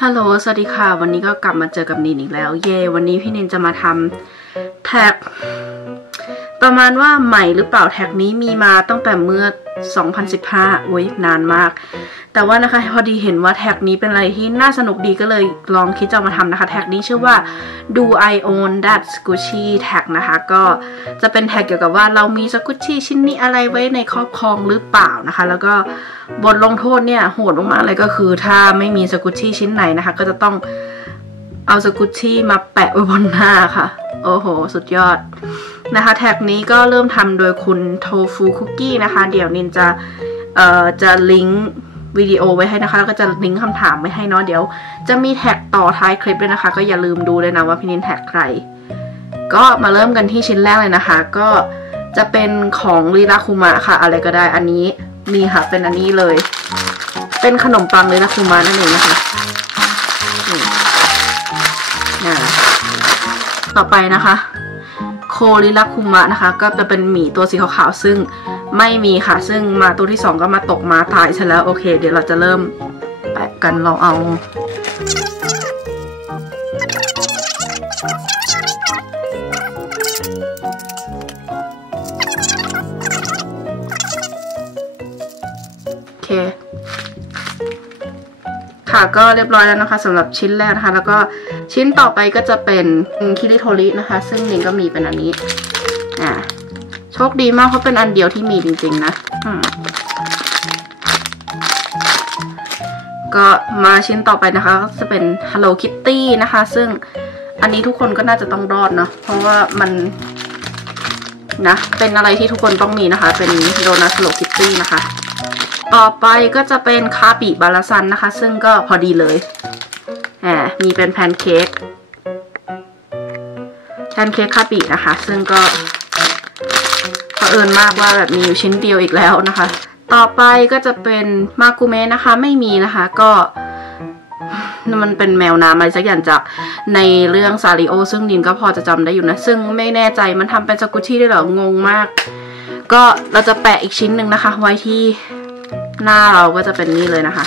ฮัลโหล สวัสดีค่ะ วันนี้ก็กลับมาเจอกับนินอีกแล้ว เย่วันนี้พี่นินจะมาทำแท็ก ประมาณว่าใหม่หรือเปล่าแท็กนี้มีมาตั้งแต่เมื่อ 2015โอ้ยนานมาก แต่ว่านะคะพอดีเห็นว่าแท็กนี้เป็นอะไรที่น่าสนุกดีก็เลยลองคิดจะมาทำนะคะ แท็กนี้ชื่อว่า Do I own that Gucci tag นะคะ ก็จะเป็นแท็กเกี่ยวกับว่าเรามีสกุชชี่ชิ้นนี้อะไรไว้ในครอบครองหรือเปล่านะคะ แล้วก็บทลงโทษเนี่ยโหดมากๆเลยก็คือ ถ้าไม่มีสกุชชี่ชิ้นไหนนะคะ ก็จะต้องเอาสกุชชี่มาแปะไว้บนหน้าค่ะ โอ้โห สุดยอดนะคะ แท็กนี้ก็เริ่มทำโดยคุณโทฟูคุกกี้นะคะ เดี๋ยวนินจะเอ่อจะลิงก์วิดีโอไว้ให้นะคะแล้วก็จะลิงก์คำถามไว้ให้เนาะเดี๋ยว จะมีแท็กต่อท้ายคลิปด้วยนะคะ ก็อย่าลืมดูเลยนะว่าพี่นินแท็กใคร ก็มาเริ่มกันที่ชิ้นแรกเลยนะคะ ก็จะเป็นของลีลาคุมะค่ะ อะไรก็ได้อันนี้มีค่ะเป็นอันนี้เลย เป็นขนมปังลีลาคุมะนั่นเองนะคะนี่อ่า ต่อไปนะคะโคลิลาคุมะนะคะ ก็จะเป็นหมีตัวสีขาวๆซึ่งไม่มีค่ะ ซึ่งมาตัวที่สองก็มาตกมาตายใช่แล้ว โอเค เดี๋ยวเราจะเริ่มแปะกันเราเอา ค่ะ ก็เรียบร้อยแล้วนะคะสำหรับชิ้นแรกนะคะ แล้วก็ชิ้นต่อไปก็จะเป็นคิริโทรินะคะ ซึ่งนิงก็มีเป็นอันนี้อ่าโชคดีมากเพราะเป็นอันเดียวที่มีจริงๆนะอืมก็มาชิ้นต่อไปนะคะก็จะเป็น Hello Kitty นะคะ ซึ่งอันนี้ทุกคนก็น่าจะต้องรอดเนาะเพราะว่ามันนะ เป็นอะไรที่ทุกคนต้องมีนะคะ เป็นโดนัท Hello Kitty นะคะ ต่อไปก็จะเป็นคาปิบาลาซันนะคะ ซึ่งก็พอดีเลยแหมมีเป็นแพนเค้กแพนเค้กคาปินะคะ ซึ่งก็เผอิญมากว่าแบบมีอยู่ชิ้นเดียวอีกแล้วนะคะ ต่อไปก็จะเป็นมากุเมะนะคะ ไม่มีนะคะก็มันเป็นแมวน้ำอะไรสักอย่างจากในเรื่องซาริโอ ซึ่งนินก็พอจะจำได้อยู่นะ ซึ่งไม่แน่ใจมันทำเป็นสกุชี่ได้หรองงมาก ก็เราจะแปะอีกชิ้นหนึ่งนะคะ ไว้ที่ หน้าเราก็จะเป็นนี่เลยนะคะ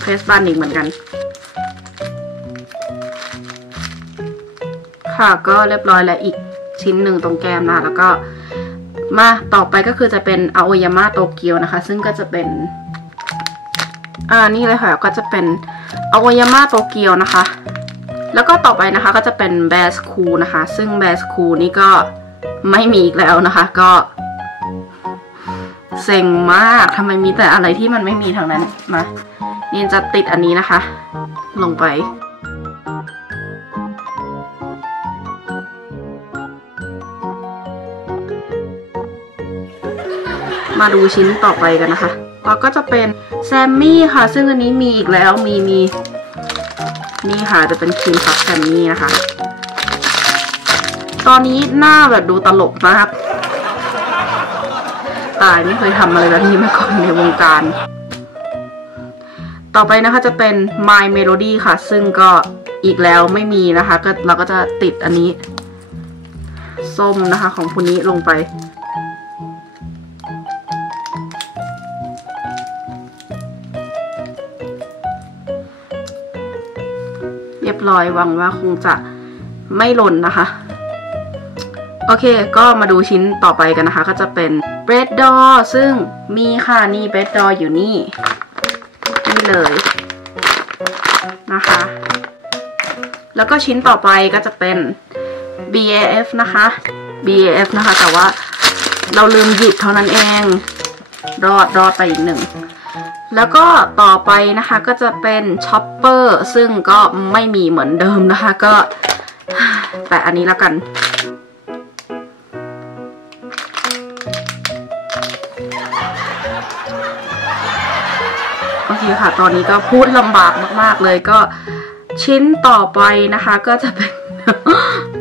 เพรสบันอีกเหมือนกัน ค่ะก็เรียบร้อยแล้วอีกชิ้นหนึ่งตรงแก้มนะ แล้วก็มาต่อไปก็คือจะเป็นอาโอยาม่าโตเกียวนะคะ ซึ่งก็จะเป็น อ่านี่เลยค่ะ ก็จะเป็นอาโอยาม่าโตเกียวนะคะ แล้วก็ต่อไปนะคะก็จะเป็นแบสคูนะคะ ซึ่งแบสคูนี่ก็ไม่มีอีกแล้วนะคะ ก็ เซ็งมากทำไมมีแต่อะไรที่มันไม่มีทางนั้นมานี่จะติดอันนี้นะคะ ลงไป มาดูชิ้นต่อไปกันนะคะแล้วก็จะเป็นแซมมี่ค่ะ ซึ่งอันนี้มีอีกแล้วมีมี นี่ค่ะจะเป็นครีมคัพแซมมี่นะคะ ตอนนี้หน้าแบบดูตลกมาก ตายไม่เคยทำอะไรแบบนี้มาก่อนในวงการ ต่อไปนะคะจะเป็น My Melody ค่ะ ซึ่งก็อีกแล้วไม่มีนะคะ ก็เราก็จะติดอันนี้ ส้มนะคะของคุณนี้ลงไปเรียบร้อยหวังว่าคงจะไม่หล่นนะคะ โอเค ก็มาดูชิ้นต่อไปกันนะคะ ก็จะเป็นเบรดดอซึ่งมีค่ะนี่เบรดดออยู่นี่ นี่เลยนะคะ แล้วก็ชิ้นต่อไปก็จะเป็น BAF นะคะ BAF นะคะ แต่ว่าเราลืมหยิบเท่านั้นเอง รอดรอดไปอีกหนึ่ง แล้วก็ต่อไปนะคะก็จะเป็นช็อปเปอร์ซึ่งก็ไม่มีเหมือนเดิมนะคะ ก็แต่อันนี้แล้วกัน คค่ะ ตอนนี้ก็พูดลำบากมาก ๆ เลยก็ชิ้นต่อไปนะคะ ก็จะเป็น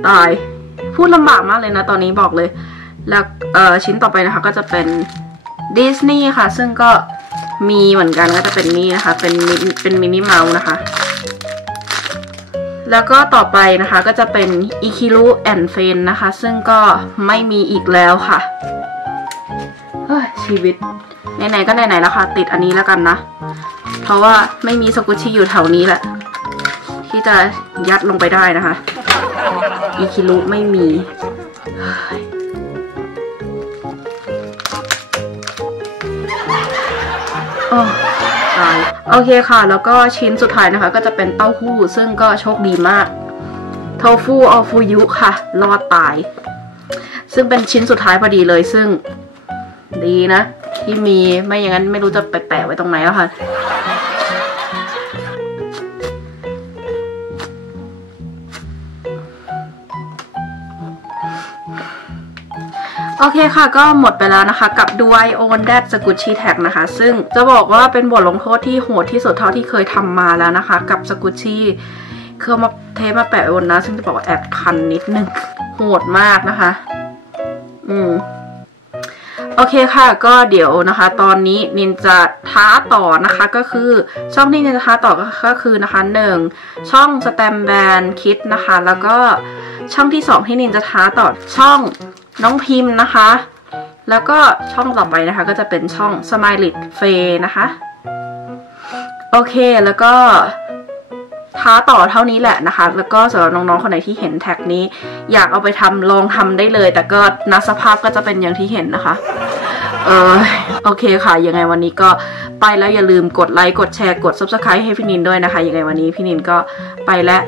ตาย พูดลำบากมากเลยนะ ตอนนี้บอกเลย แล้วชิ้นต่อไปนะคะ ก็จะเป็นดิสนีย์ค่ะ ซึ่งก็มีเหมือนกันก็จะเป็นนี่นะคะ เป็นเป็นมินิเมาส์นะคะ แล้วก็ต่อไปนะคะก็จะเป็นอิคิรุแอนเฟนนะคะ ซึ่งก็ไม่มีอีกแล้วค่ะเฮ้ยชีวิต ไหนๆก็ไหนๆแล้วค่ะ ติดอันนี้แล้วกันนะ เพราะว่าไม่มีสกุชชี่อยู่แถวนี้แหละ ที่จะยัดลงไปได้นะคะ อีคิรุไม่มี โอ้ตายโอเคค่ะ แล้วก็ชิ้นสุดท้ายนะคะ ก็จะเป็นเต้าหู้ ซึ่งก็โชคดีมากโทฟูออฟูยุค่ะ รอดตาย ซึ่งเป็นชิ้นสุดท้ายพอดีเลยซึ่ง ดีนะ ที่มีไม่อย่างนั้นไม่รู้จะไปแปะไว้ตรงไหนแล้วค่ะ โอเคค่ะก็หมดไปแล้วนะคะ กับดูไอโอนแดดสกุชชี่แท็กนะคะ ซึ่งจะบอกว่าเป็นบทลงโทษที่โหดที่สุดเท่าที่เคยทำมาแล้วนะคะ กับสกุชชี่คือเอามาเทมาแปะไว้บนนะ ซึ่งจะบอกว่าแอบคันนิดนึงโหดมากนะคะ อืม โอเคค่ะก็เดี๋ยวนะคะ ตอนนี้นินจะท้าต่อนะคะก็คือช่องที่นินจะท้าต่อก็คือนะคะหนึ่งช่องสแตมแบนคิดนะคะ แล้วก็ช่องที่สองที่นินจะท้าต่อช่องน้องพิมพ์นะคะ แล้วก็ช่องต่อไปนะคะ ก็จะเป็นช่อง s m i l e f a นะคะโอเคแล้วก็ท้าต่อเท่านี้แหละนะคะ แล้วก็สำหรับน้องๆคนไหนที่เห็นแท็กนี้ อยากเอาไปทำลองทำได้เลย แต่ก็นัสภาพก็จะเป็นอย่างที่เห็นนะคะ เออโอเคค่ะ ยังไงวันนี้ก็ไปแล้วอย่าลืมกดไลค์กดแชร์กด subscribe ให้พี่นินด้วยนะคะ ยังไงวันนี้พี่นินก็ไปแล้ว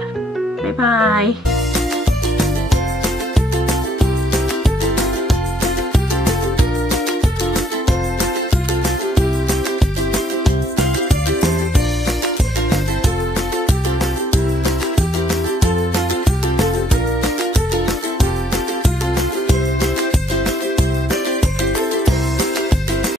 บ๊ายบาย